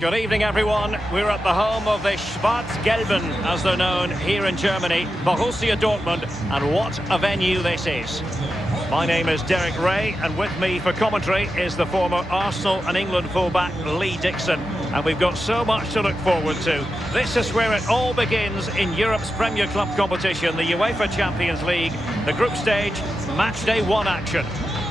Good evening, everyone. We're at the home of the Schwarz-Gelben, as they're known here in Germany, Borussia Dortmund, and what a venue this is. My name is Derek Ray, and with me for commentary is the former Arsenal and England fullback Lee Dixon. And we've got so much to look forward to. This is where it all begins in Europe's Premier Club competition, the UEFA Champions League, the group stage, Matchday 1 action.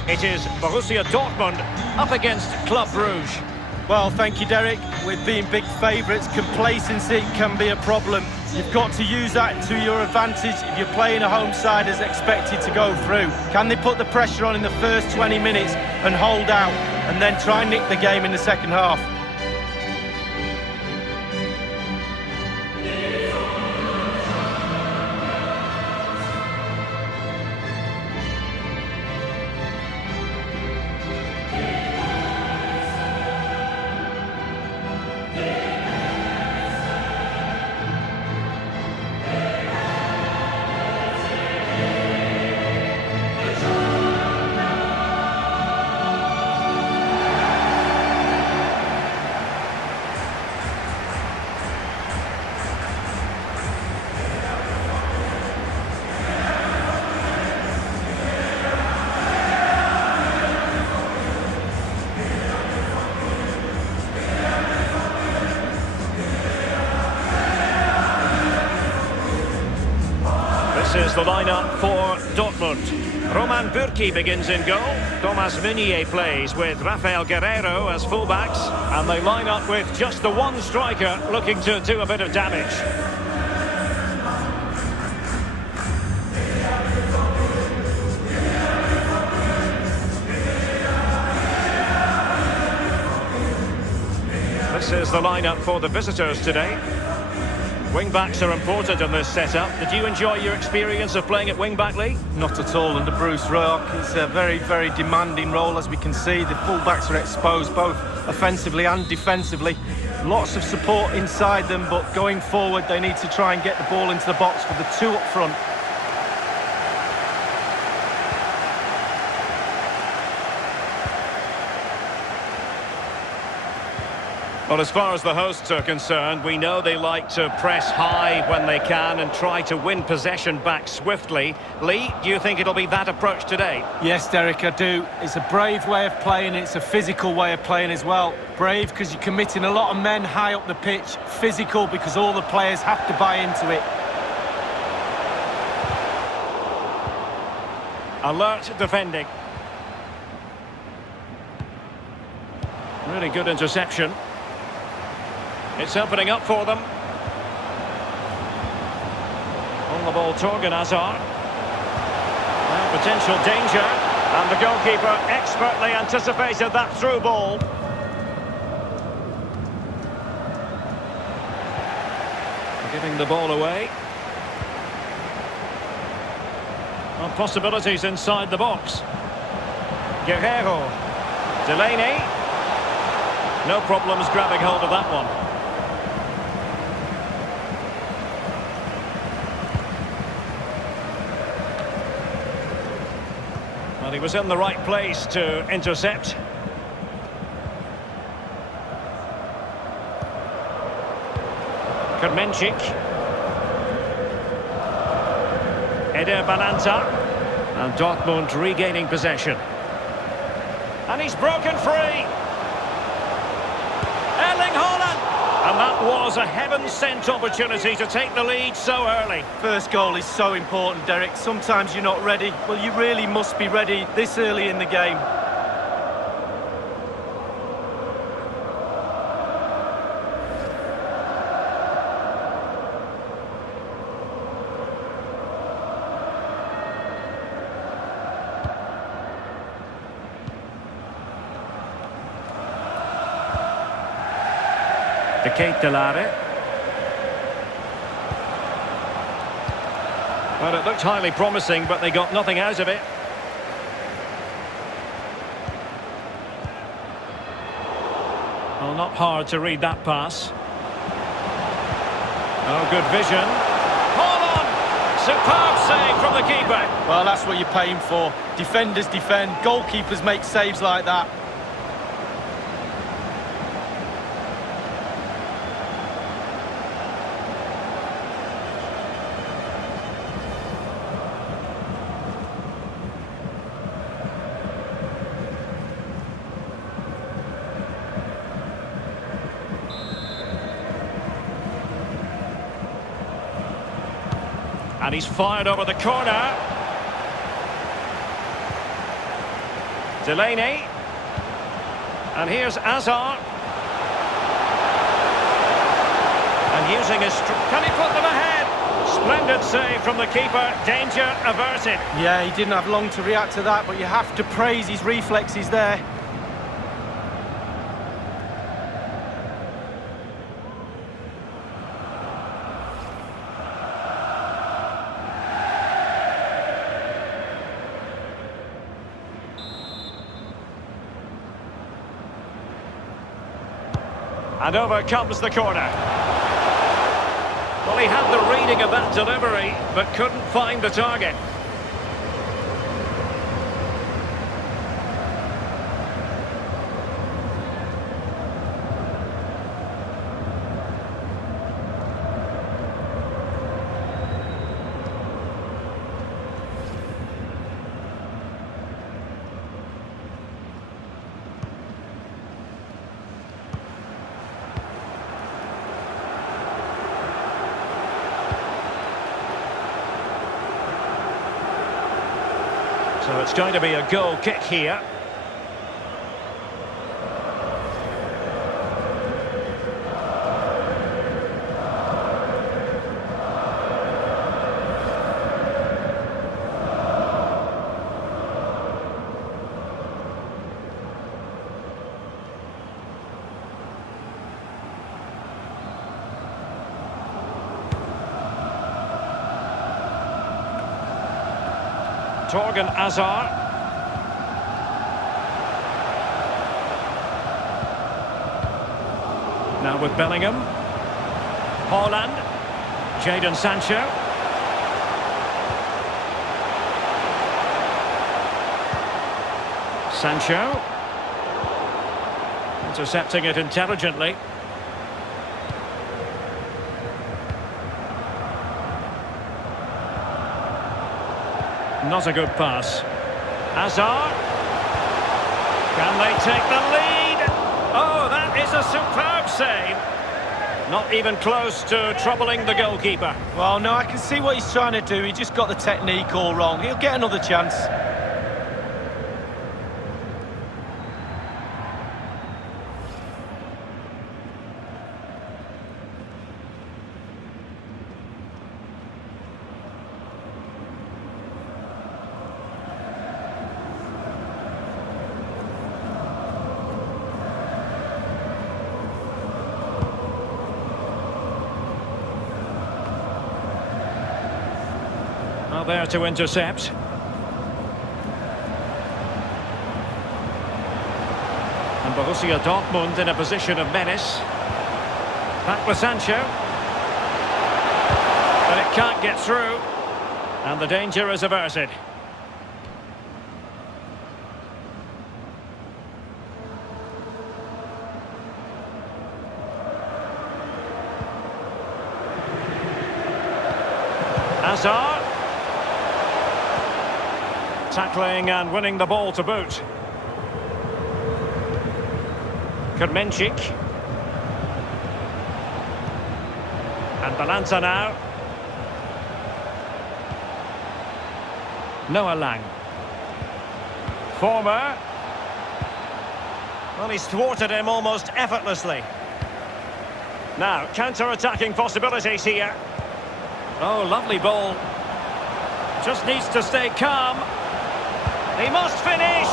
It is Borussia Dortmund up against Club Brugge. Well, thank you, Derek. With being big favourites, complacency can be a problem. You've got to use that to your advantage if you're playing a home side as expected to go through. Can they put the pressure on in the first 20 minutes and hold out, and then try and nick the game in the second half? This is the lineup for Dortmund. Roman Bürki begins in goal. Thomas Meunier plays with Rafael Guerreiro as fullbacks. And they line up with just the one striker looking to do a bit of damage. This is the lineup for the visitors today. Wing-backs are important in this setup. Did you enjoy your experience of playing at wing-back, Lee? Not at all under Bruce Rock. It's a very, very demanding role, as we can see. The full-backs are exposed both offensively and defensively. Lots of support inside them, but going forward they need to try and get the ball into the box for the two up front. Well, as far as the hosts are concerned, we know they like to press high when they can and try to win possession back swiftly. Lee, do you think it'll be that approach today? Yes, Derek, I do. It's a brave way of playing. It's a physical way of playing as well. Brave because you're committing a lot of men high up the pitch. Physical because all the players have to buy into it. Alert defending. Really good interception. It's opening up for them. On the ball, Torgan Hazard. Now potential danger. And the goalkeeper expertly anticipated that through ball. Giving the ball away. Well, possibilities inside the box. Guerreiro. Delaney. No problems grabbing hold of that one. And he was in the right place to intercept. Kermenchik. Eder Balanta. And Dortmund regaining possession. And he's broken free. Erling Haaland! And that was a heaven-sent opportunity to take the lead so early. First goal is so important, Derek. Sometimes you're not ready. Well, you really must be ready this early in the game. De Ketelare. Well, it looked highly promising, but they got nothing out of it. Well, not hard to read that pass. Oh, good vision. Hold on! Superb save from the keeper. Well, that's what you're paying for. Defenders defend, goalkeepers make saves like that. And he's fired over the corner. Delaney. And here's Azar. And using his... Can he put them ahead? Splendid save from the keeper. Danger averted. Yeah, he didn't have long to react to that, but you have to praise his reflexes there. And over comes the corner. Well, he had the reading of that delivery, but couldn't find the target. So it's going to be a goal kick here. Torgan Azar. Now with Bellingham. Haaland. Jadon Sancho. Sancho. Intercepting it intelligently. Not a good pass. Azar. Can they take the lead? Oh, that is a superb save. Not even close to troubling the goalkeeper. Well, no, I can see what he's trying to do. He just got the technique all wrong. He'll get another chance. Well, there to intercept. And Borussia Dortmund in a position of menace. Back with Sancho. But it can't get through. And the danger is averted. Azar. Tackling and winning the ball to boot. Kermenchik. And Balanta now. Noah Lang. Former. Well, he's thwarted him almost effortlessly. Now, counter-attacking possibilities here. Oh, lovely ball. Just needs to stay calm. He must finish!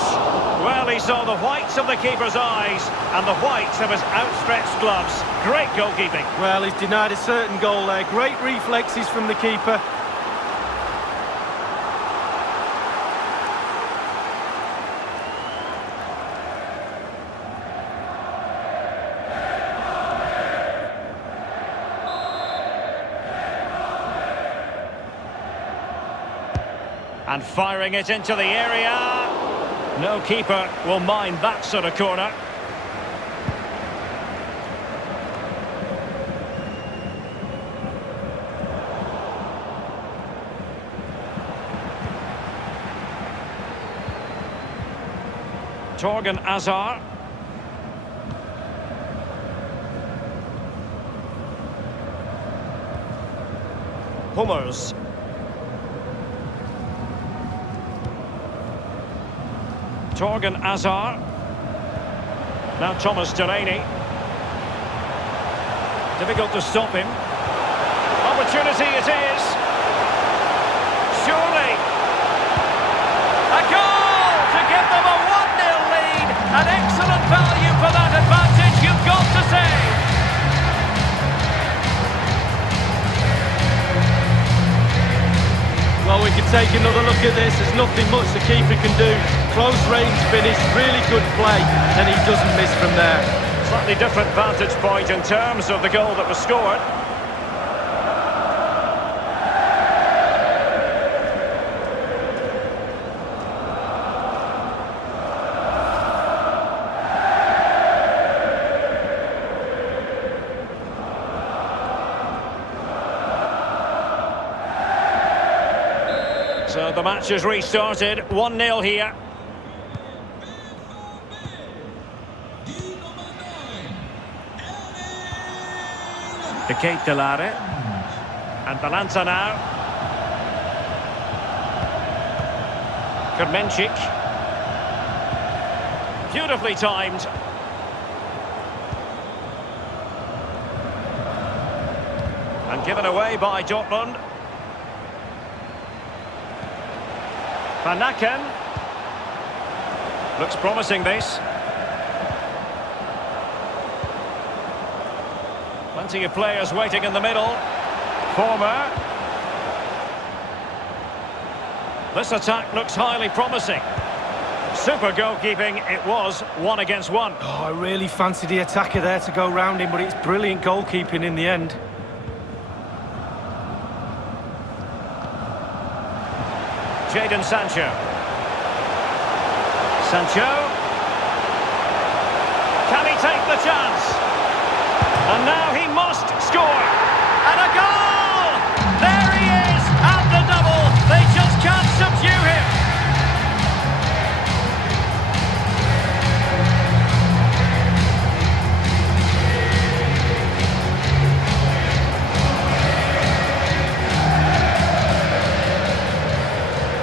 Well, he saw the whites of the keeper's eyes and the whites of his outstretched gloves. Great goalkeeping. Well, he's denied a certain goal there. Great reflexes from the keeper. And firing it into the area. No keeper will mind that sort of corner. Torgan Azar. Hummels. Torgan Hazard. Now Thomas Delaney. Difficult to stop him. Opportunity it is. Surely. A goal to give them a 1-0 lead. An excellent value for that advantage, you've got to say. Well, we can take another look at this. There's nothing much the keeper can do. Close range finish, really good play, and he doesn't miss from there. Slightly different vantage point in terms of the goal that was scored. So the match has restarted, 1-0 here. De Ketelare. Atalanta now. Kermencic. Beautifully timed. And given away by Dortmund. Van Aken. Looks promising, this. Plenty of players waiting in the middle. Former. This attack looks highly promising. Super goalkeeping, it was 1 against 1. Oh, I really fancied the attacker there to go round him, but it's brilliant goalkeeping in the end. Jadon Sancho. Sancho. Can he take the chance? And now he must score. And a goal! There he is, at the double. They just can't subdue him.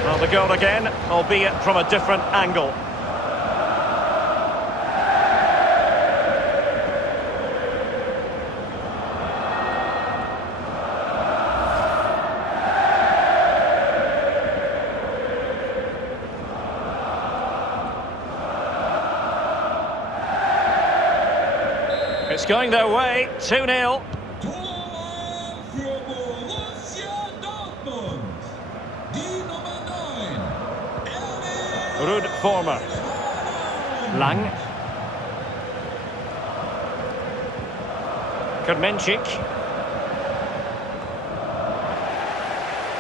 Well, the goal again, albeit from a different angle. It's going their way, 2-0. Ruud Vormer. Lang. Kermencic.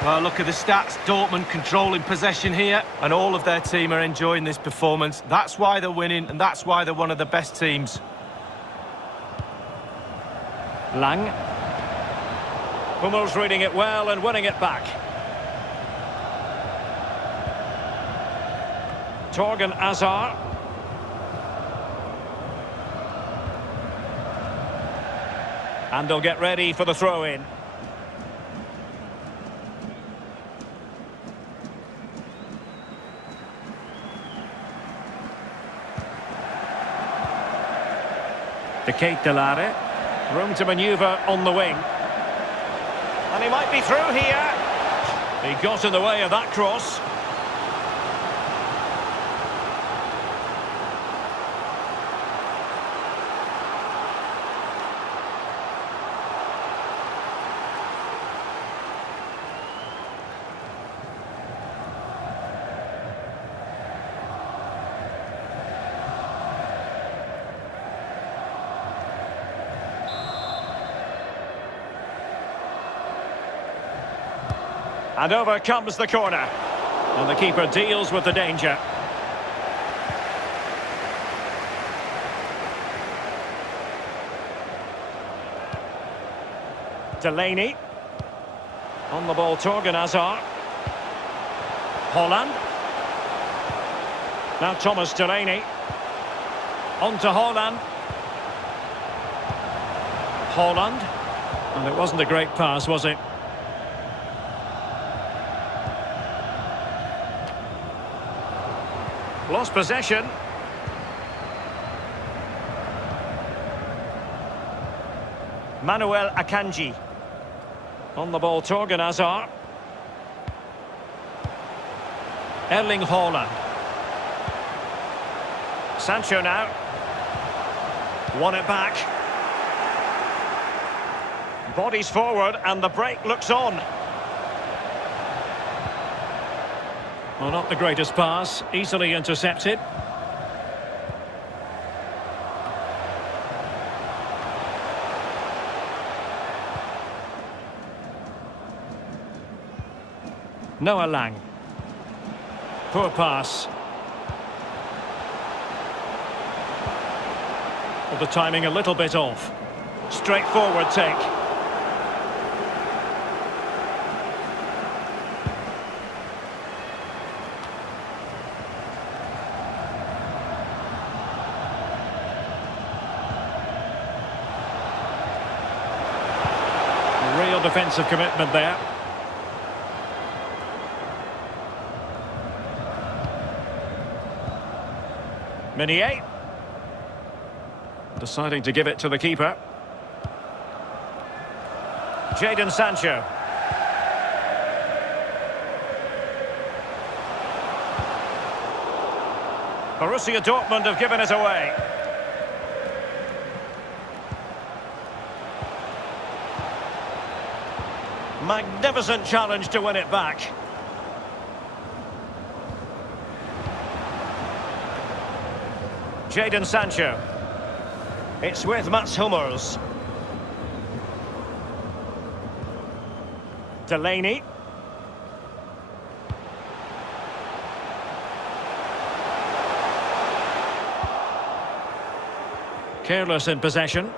Well, look at the stats. Dortmund controlling possession here, and all of their team are enjoying this performance. That's why they're winning, and that's why they're one of the best teams. Lang. Hummels reading it well and winning it back. Torgan Hazard. And they'll get ready for the throw-in. De Ketelare. Room to manoeuvre on the wing. And he might be through here. He got in the way of that cross. And over comes the corner. And the keeper deals with the danger. Delaney. On the ball, Torgan Hazard. Holland. Now Thomas Delaney. On to Holland. Holland. And it wasn't a great pass, was it? Lost possession. Manuel Akanji. On the ball, Torgan Hazard. Erling Haaland. Sancho now. Won it back. Bodies forward and the break looks on. Well, not the greatest pass, easily intercepted. Noah Lang. Poor pass. Well, the timing a little bit off. Straightforward take. Real defensive commitment there. Meunier. Deciding to give it to the keeper. Jadon Sancho. Borussia Dortmund have given it away. Magnificent challenge to win it back. Jadon Sancho. It's with Mats Hummels. Delaney. Careless in possession.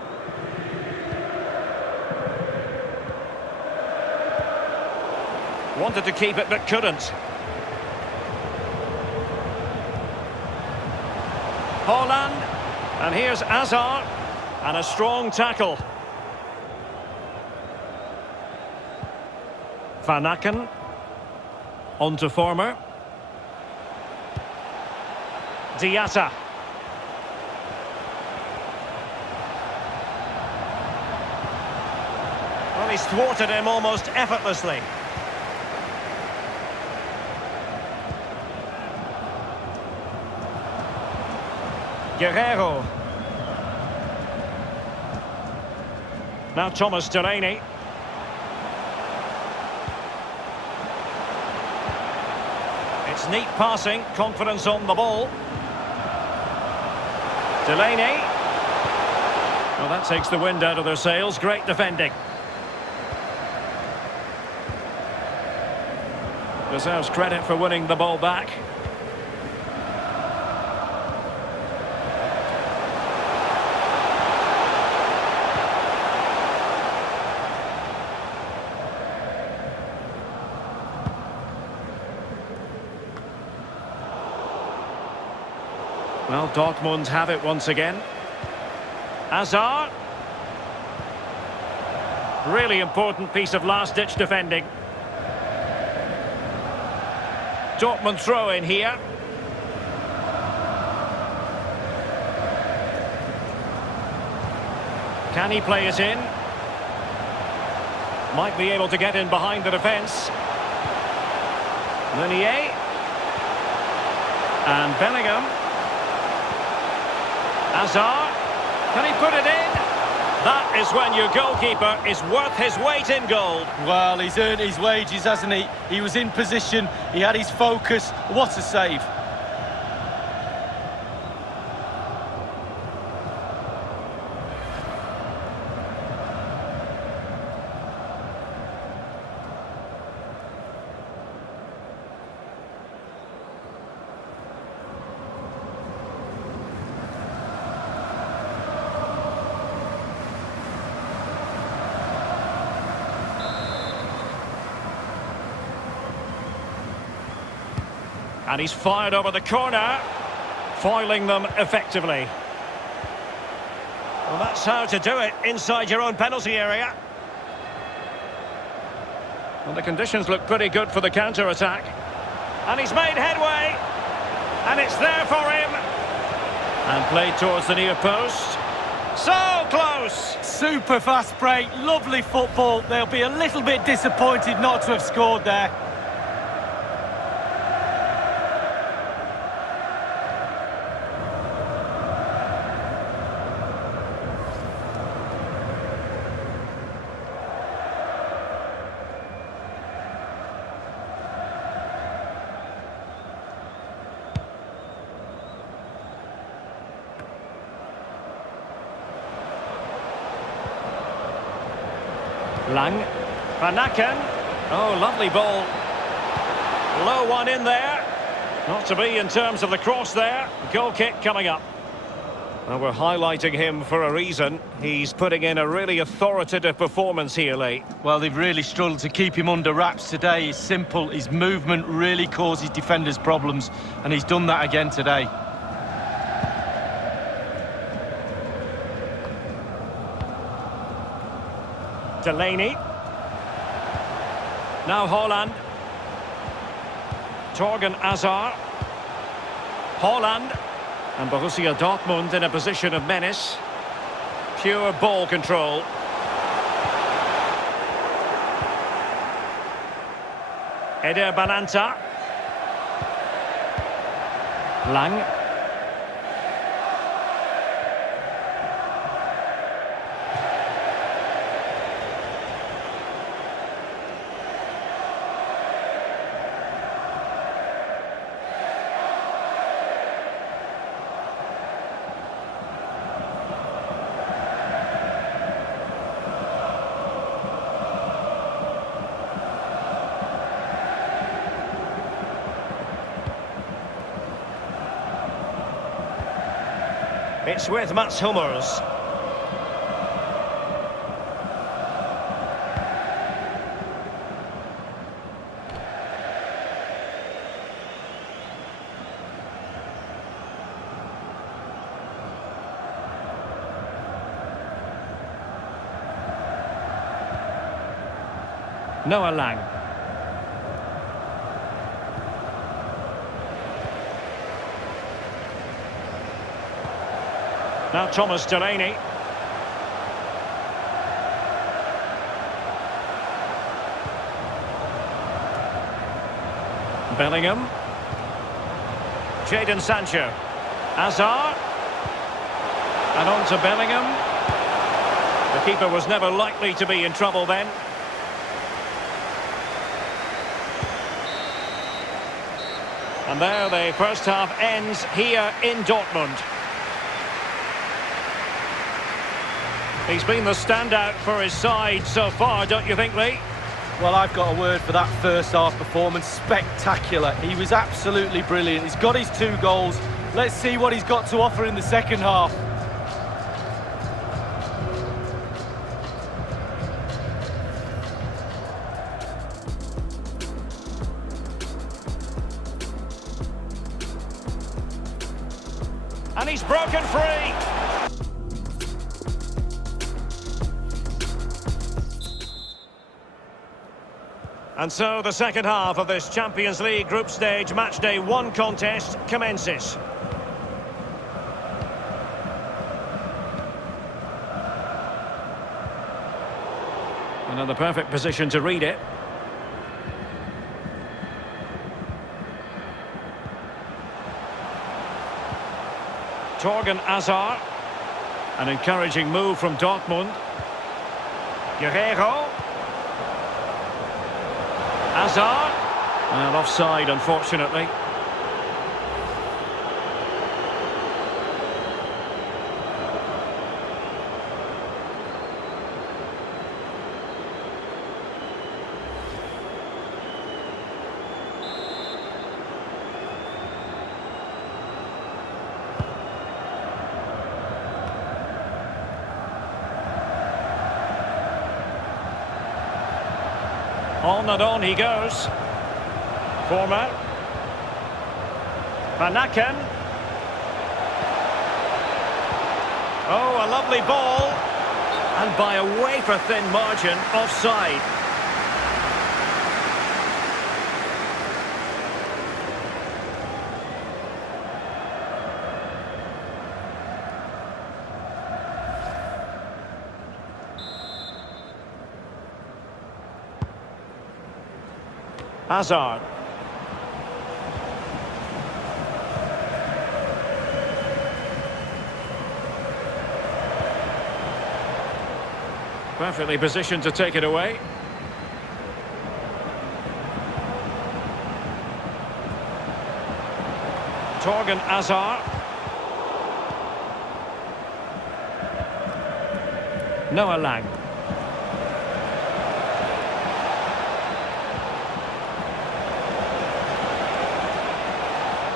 Wanted to keep it but couldn't. Haaland. And here's Hazard. And a strong tackle. Van Aken. On to Former. Diatta. Well, he's thwarted him almost effortlessly. Guerrero. Now Thomas Delaney. It's neat passing, confidence on the ball. Delaney. Well, that takes the wind out of their sails. Great defending. Deserves credit for winning the ball back. Well, Dortmund have it once again. Hazard. Really important piece of last-ditch defending. Dortmund throw in here. Can he play it in? Might be able to get in behind the defence. Meunier. And Bellingham. Hazard, can he put it in? That is when your goalkeeper is worth his weight in gold. Well, he's earned his wages, hasn't he? He was in position, he had his focus. What a save. And he's fired over the corner, foiling them effectively. Well, that's how to do it inside your own penalty area. Well, the conditions look pretty good for the counter-attack. And he's made headway. And it's there for him. And played towards the near post. So close! Super fast break, lovely football. They'll be a little bit disappointed not to have scored there. Lang, Van Aken. Oh, lovely ball. Low one in there. Not to be in terms of the cross there. Goal kick coming up. Well, we're highlighting him for a reason. He's putting in a really authoritative performance here, Lee. Well, they've really struggled to keep him under wraps today. He's simple. His movement really causes defenders problems, and he's done that again today. Delaney. Now Haaland. Torgan Hazard. Haaland. And Borussia Dortmund in a position of menace. Pure ball control. Eder Bananta. Lang. It's with Mats Hummels. Noah Lang. Now Thomas Delaney. Bellingham. Jadon Sancho. Hazard. And on to Bellingham. The keeper was never likely to be in trouble then. And there the first half ends here in Dortmund. He's been the standout for his side so far, don't you think, Lee? Well, I've got a word for that first half performance. Spectacular. He was absolutely brilliant. He's got his 2 goals. Let's see what he's got to offer in the second half. And he's broken free. And so the second half of this Champions League group stage matchday 1 contest commences. Another perfect position to read it. Torgan Hazard. An encouraging move from Dortmund. Guerreiro. Hazard. And offside, unfortunately. On and on he goes. Former. Van Aken. Oh, a lovely ball. And by a wafer-thin margin, offside. Hazard. Perfectly positioned to take it away. Torgan Hazard. Noah Lang.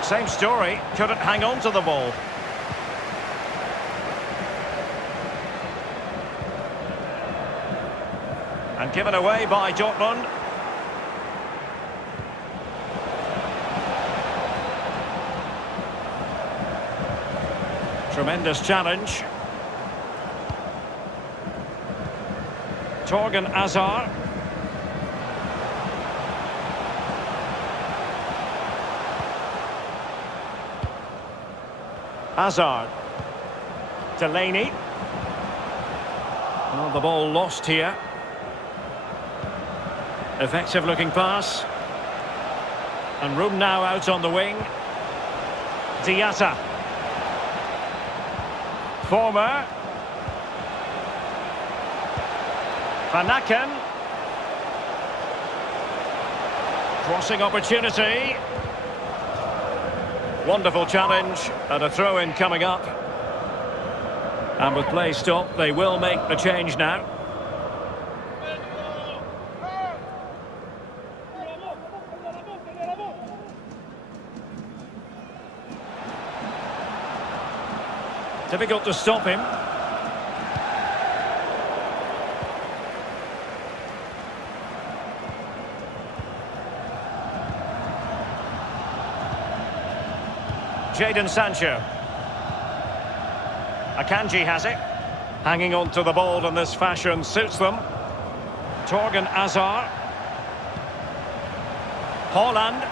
Same story, couldn't hang on to the ball. And given away by Dortmund. Tremendous challenge. Torgan Hazard. Hazard. Delaney. Oh, the ball lost here. Effective looking pass. And room now out on the wing. Diatta. Former. Van Aken. Crossing opportunity. Wonderful challenge and a throw-in coming up. And with play stopped, they will make the change now. Difficult to stop him. Jadon Sancho. Akanji has it. Hanging on to the ball in this fashion suits them. Torgan Hazard. Haaland.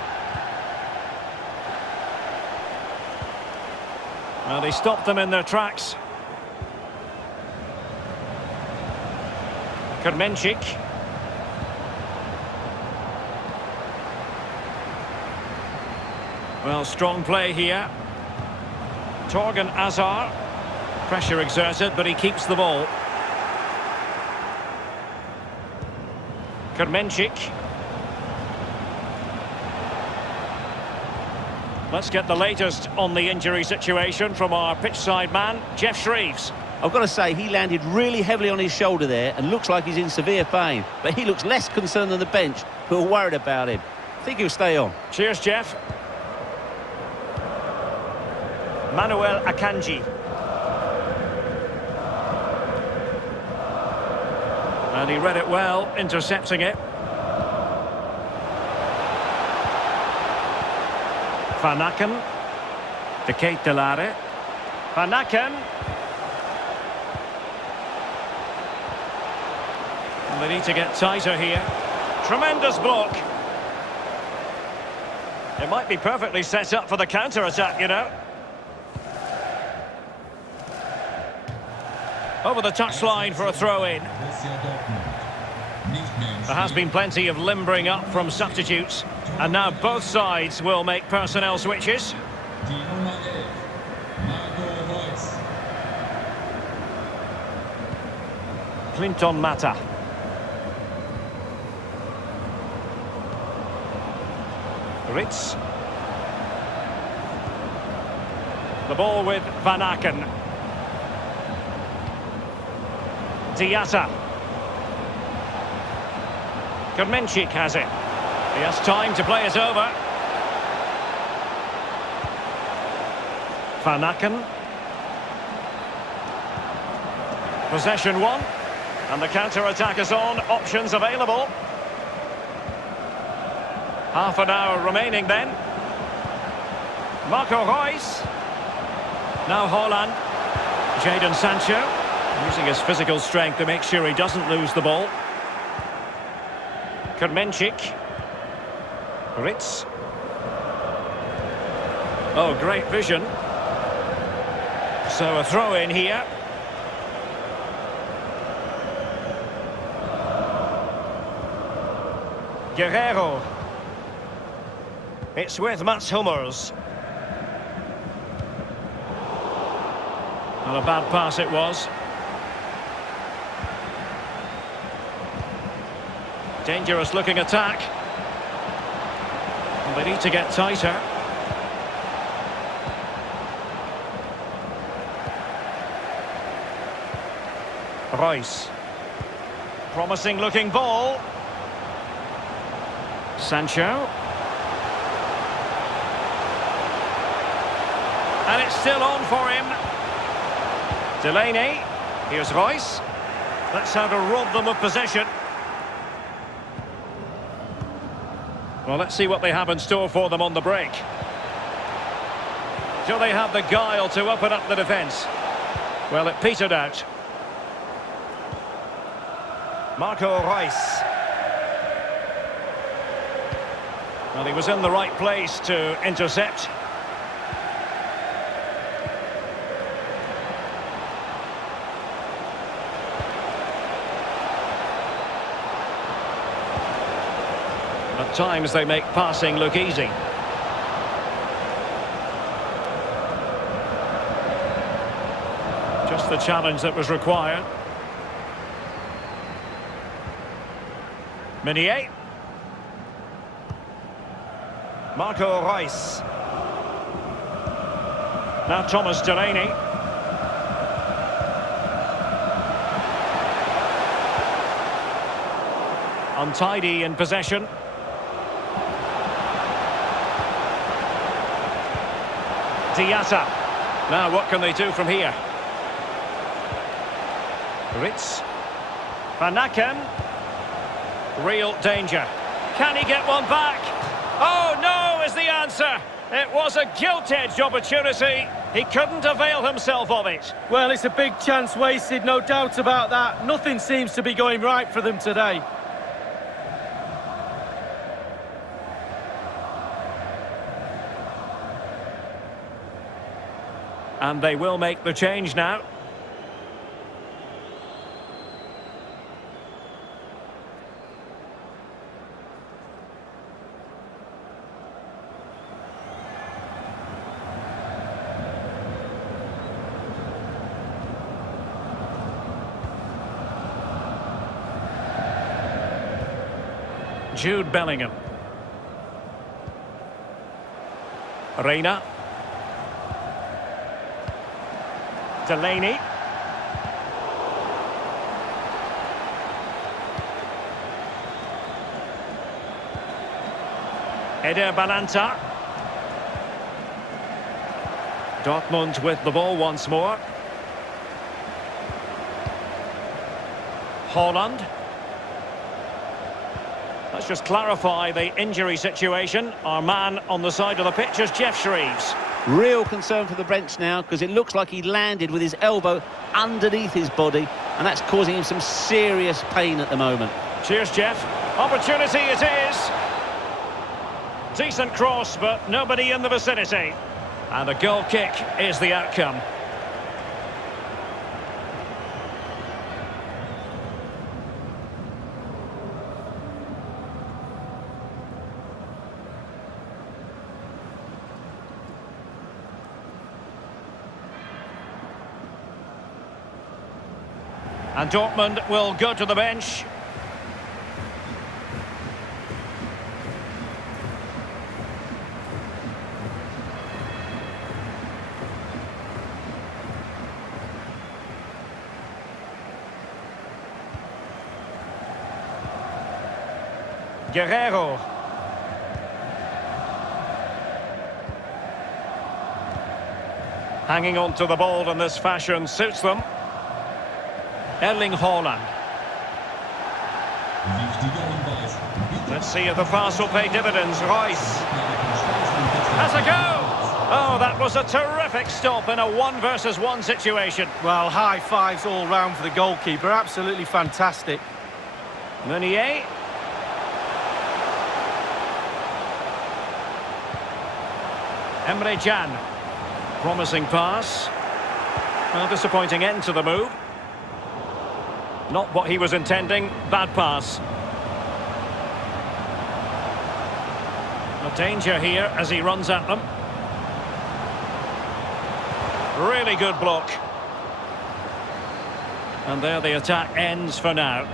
Well, he stopped them in their tracks. Kermenchik. Well, strong play here. Torgan Hazard. Pressure exerted, but he keeps the ball. Kermenchik. Let's get the latest on the injury situation from our pitchside man, Jeff Shreves. I've got to say, he landed really heavily on his shoulder there and looks like he's in severe pain. But he looks less concerned than the bench, who are worried about him. I think he'll stay on. Cheers, Jeff. Manuel Akanji. And he read it well, intercepting it. Van Aken. De Ketelare. Van Aken. And they need to get tighter here. Tremendous block. It might be perfectly set up for the counter-attack, you know. Over the touchline for a throw-in. There has been plenty of limbering up from substitutes. And now both sides will make personnel switches. Clinton Mata. Ritz. The ball with Van Aken. Diatta. Kermenchik has it. He has time to play it over. Van Aken. Possession won. And the counter-attack is on. Options available. Half an hour remaining then. Marco Reus. Now Haaland. Jadon Sancho. Using his physical strength to make sure he doesn't lose the ball. Kermenchik. Ritz. Oh, great vision. So a throw in here. Guerrero. It's with Mats Hummels. Not a bad pass it was. Dangerous looking attack. And they need to get tighter. Reus. Promising looking ball. Sancho. And it's still on for him. Delaney. Here's Reus. That's how to rob them of possession. Well, let's see what they have in store for them on the break. Do they have the guile to open up the defence? Well, it petered out. Marco Reus. Well, he was in the right place to intercept. At times they make passing look easy. Just the challenge that was required. Meunier. Marco Reus. Now Thomas Delaney. Untidy in possession. Diatta. Now what can they do from here? Ritz. Van Aken. Real danger. Can he get one back? Oh no is the answer. It was a gilt-edged opportunity. He couldn't avail himself of it. Well, it's a big chance wasted, no doubt about that. Nothing seems to be going right for them today. And they will make the change now. Jude Bellingham. Reina. Delaney. Eder Balanta. Dortmund with the ball once more. Haaland. Let's just clarify the injury situation. Our man on the side of the pitch is Jeff Shreves. Real concern for the bench now, because it looks like he landed with his elbow underneath his body, and that's causing him some serious pain at the moment. Cheers, Jeff. Opportunity it is. Decent cross, but nobody in the vicinity. And a goal kick is the outcome. And Dortmund will go to the bench. Guerrero. Hanging on to the ball in this fashion suits them. Erling Haaland. Let's see if the pass will pay dividends. Reus. Has a go! Oh, that was a terrific stop in a 1-versus-1 situation. Well, high fives all round for the goalkeeper. Absolutely fantastic. Meunier. Emre Can. Promising pass. Well, disappointing end to the move. Not what he was intending. Bad pass. A danger here as he runs at them. Really good block. And there the attack ends for now.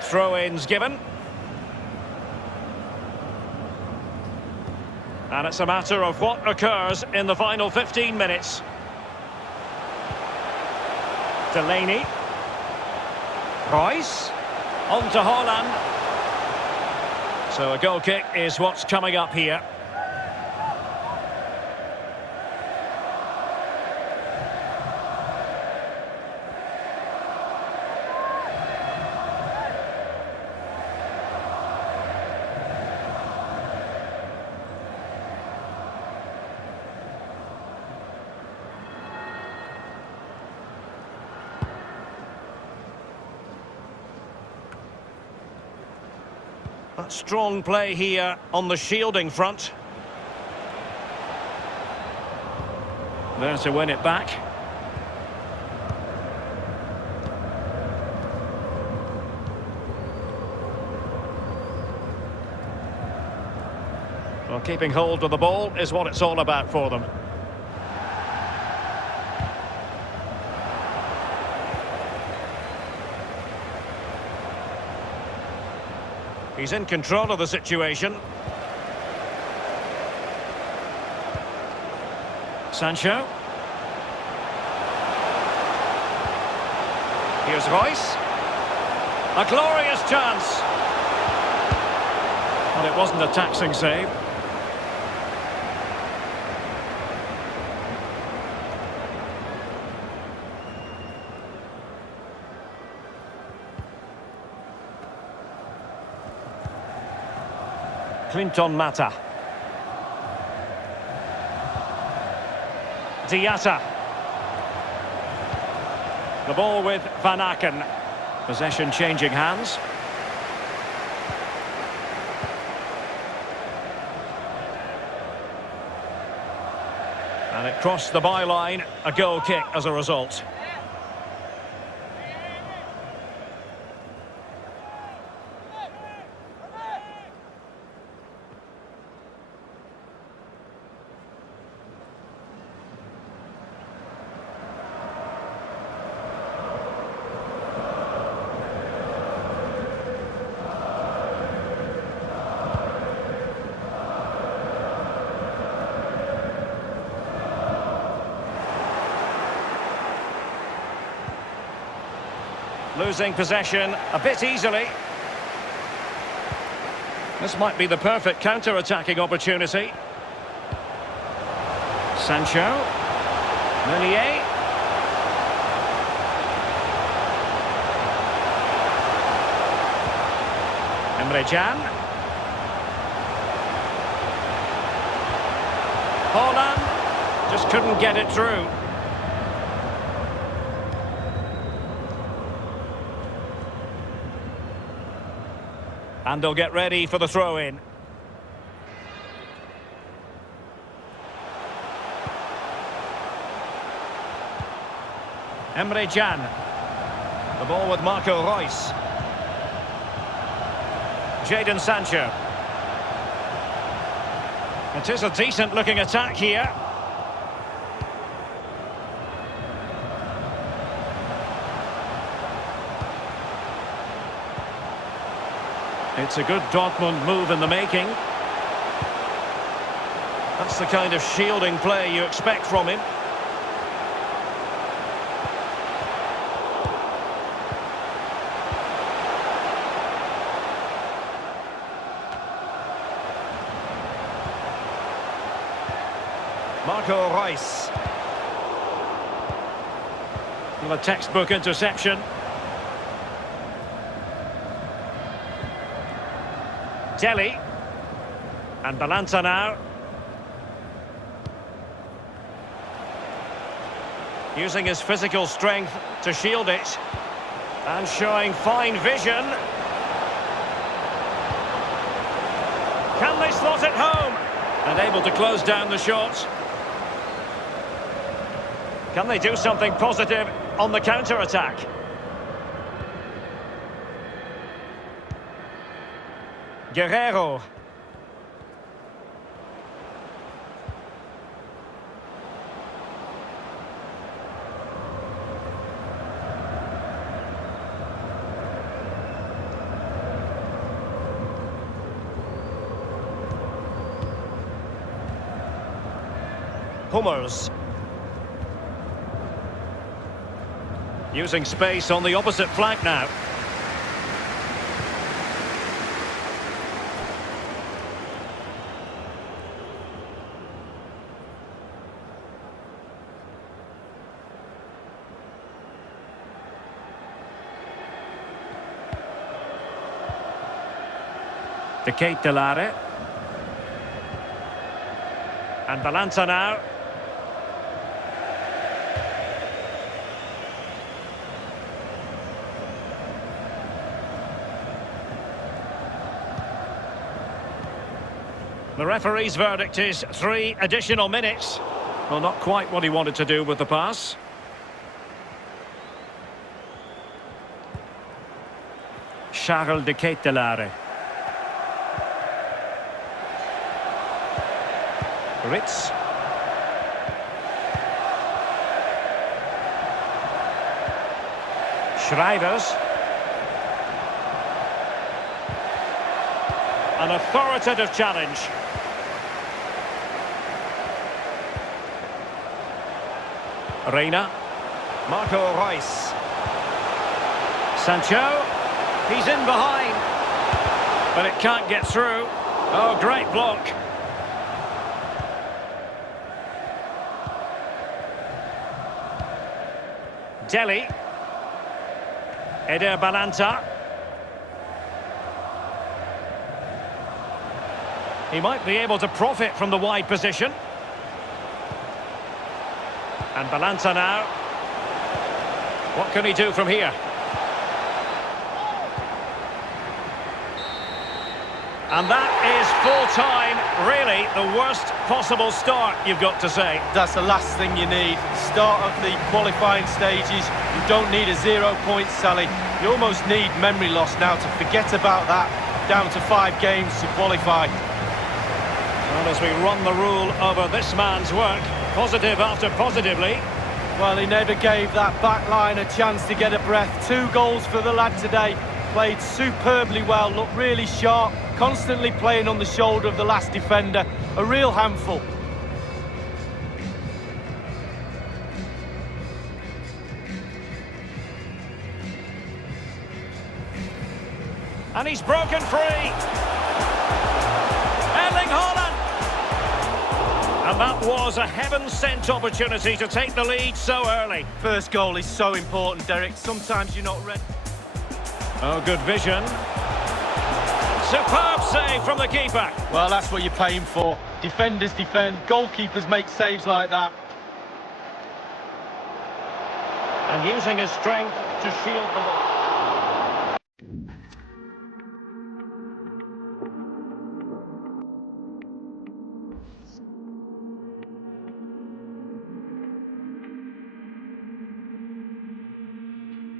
Throw-ins given. And it's a matter of what occurs in the final 15 minutes. Delaney. Royce. On to Haaland. So a goal kick is what's coming up here. Strong play here on the shielding front. There to win it back. Well, keeping hold of the ball is what it's all about for them. He's in control of the situation. Sancho. Here's Royce. A glorious chance. And it wasn't a taxing save. Clinton Mata. Diatta. The ball with Van Aken. Possession changing hands. And it crossed the byline. A goal kick as a result. Losing possession a bit easily. This might be the perfect counter-attacking opportunity. Sancho. Meunier. Emre Can. Haaland just couldn't get it through. And they'll get ready for the throw-in. Emre Can. The ball with Marco Reus. Jadon Sancho. It is a decent-looking attack here. It's a good Dortmund move in the making. That's the kind of shielding play you expect from him. Marco Reus. Well, a textbook interception. Deli. And Balanta now. Using his physical strength to shield it. And showing fine vision. Can they slot it home? And able to close down the shot. Can they do something positive on the counter-attack. Guerrero. Hummels. Using space on the opposite flank now. De Ketelare. And Atalanta now. The referee's verdict is 3 additional minutes. Well, not quite what he wanted to do with the pass. Charles de Ketelare. Ritz. Schreivers. An authoritative challenge. Reina. Marco Reus. Sancho. He's in behind. But it can't get through. Oh, great block. Deli. Eder Balanta. He might be able to profit from the wide position. And Balanta now. What can he do from here? And that is full time. Really, the worst possible start, you've got to say. That's the last thing you need. Start of the qualifying stages. You don't need a 0 point tally. You almost need memory loss now to forget about that. Down to 5 games to qualify. Well, as we run the rule over this man's work, positive after positively. Well, he never gave that back line a chance to get a breath. 2 goals for the lad today. Played superbly well, looked really sharp, constantly playing on the shoulder of the last defender. A real handful. And he's broken free. Erling Haaland. And that was a heaven-sent opportunity to take the lead so early. First goal is so important, Derek. Sometimes you're not ready. Oh, good vision. Superb save from the keeper. Well, that's what you're paying for. Defenders defend, goalkeepers make saves like that. And using his strength to shield the ball.